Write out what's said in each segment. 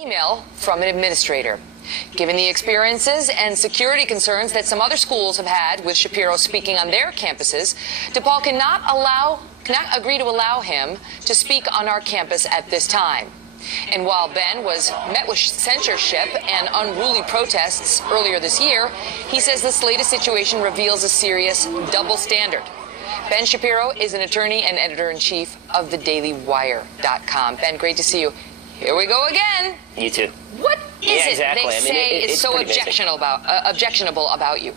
Email from an administrator. Given the experiences and security concerns that some other schools have had with Shapiro speaking on their campuses, DePaul cannot agree to allow him to speak on our campus at this time. And while Ben was met with censorship and unruly protests earlier this year, he says this latest situation reveals a serious double standard. Ben Shapiro is an attorney and editor-in-chief of thedailywire.com. Ben, great to see you. Here we go again. You too. What is it exactly. they say is so objectionable about you?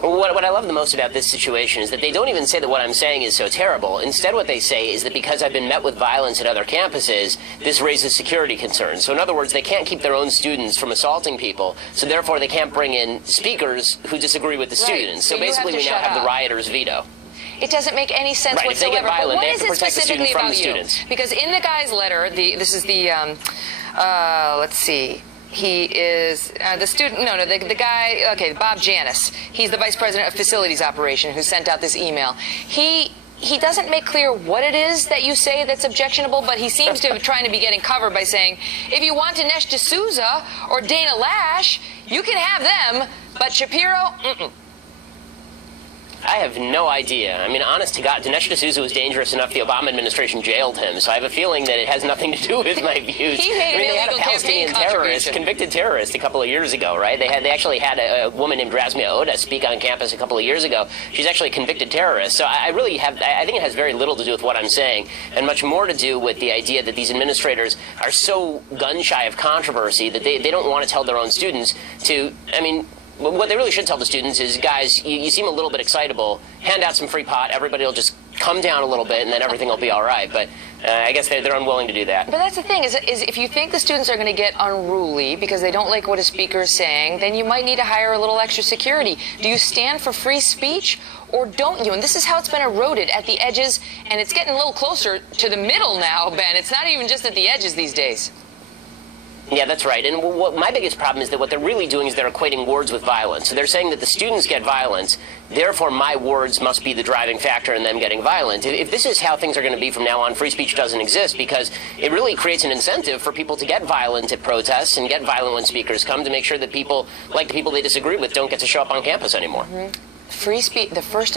Well, what I love the most about this situation is that they don't even say that what I'm saying is so terrible. Instead, what they say is that because I've been met with violence at other campuses, this raises security concerns. So in other words, they can't keep their own students from assaulting people, so therefore they can't bring in speakers who disagree with the students. So basically we now have the rioters' veto. It doesn't make any sense whatsoever. If they get violent, but what they have is to it protect the specifically student from about the you? students. Because in the guy's letter, this is the, let's see. He is the student, the guy, okay, Bob Janis. He's the vice president of facilities operation who sent out this email. He doesn't make clear what it is that you say that's objectionable, but he seems to be trying to be getting covered by saying, if you want Dinesh D'Souza or Dana Lash, you can have them, but Shapiro, I have no idea. I mean, honest to God, Dinesh D'Souza was dangerous enough the Obama administration jailed him, so I have a feeling that it has nothing to do with my views. He made they had a Palestinian terrorist, convicted terrorist, a couple of years ago, right? They actually had a woman named Razmia Oda speak on campus a couple of years ago. She's actually a convicted terrorist. So I think it has very little to do with what I'm saying, and much more to do with the idea that these administrators are so gun-shy of controversy that they don't want to tell their own students to, I mean, what they really should tell the students is, guys, you seem a little bit excitable. Hand out some free pot. Everybody will just come down a little bit, and then everything will be all right. But I guess they're unwilling to do that. But that's the thing, is if you think the students are going to get unruly because they don't like what a speaker is saying, then you might need to hire a little extra security. Do you stand for free speech, or don't you? And this is how it's been eroded at the edges, and it's getting a little closer to the middle now, Ben. It's not even just at the edges these days. Yeah, that's right. And what my biggest problem is that what they're really doing is they're equating words with violence. So they're saying that the students get violence, therefore my words must be the driving factor in them getting violent. If this is how things are going to be from now on, free speech doesn't exist, because it really creates an incentive for people to get violent at protests and get violent when speakers come, to make sure that people, like the people they disagree with, don't get to show up on campus anymore. Free speech, the first